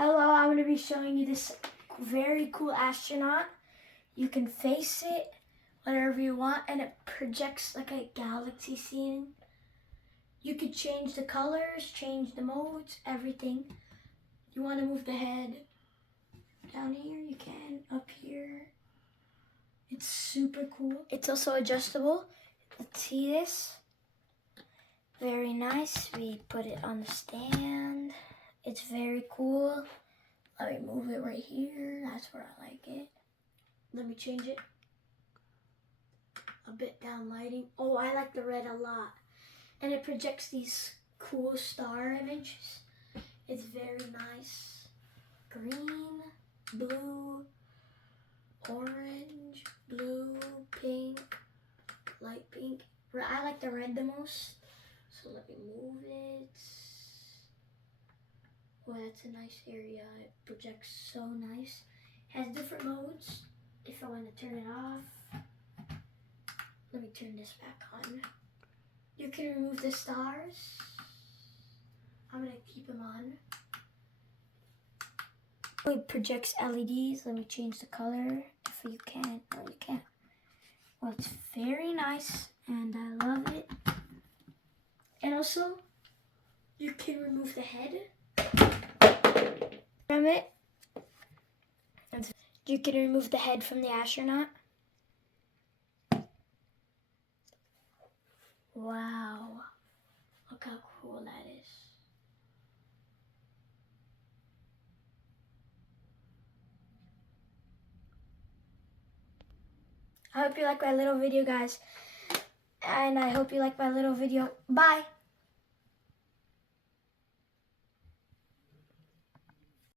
Hello, I'm going to be showing you this very cool astronaut. You can face it whatever you want and it projects like a galaxy scene. You could change the colors, change the modes, everything. You want to move the head down here, you can, up here. It's super cool. It's also adjustable. Let's see this. Very nice. We put it on the stand. It's very cool. Let me move it right here. That's where I like it. Let me change it. A bit down lighting. Oh, I like the red a lot. And it projects these cool star images. It's very nice. Green, blue, orange, blue, pink, light pink. I like the red the most. So let me move it. Oh, that's a nice area. It projects so nice. It has different modes. If I want to turn it off, let me turn this back on. You can remove the stars. I'm going to keep them on. It projects LEDs. Let me change the color. If you can, or you can't. Well, it's very nice and I love it. And also, you can remove the head from it. You can remove the head from the astronaut. Wow, look how cool that is. I hope you like my little video, guys. And I hope you like my little video. Bye.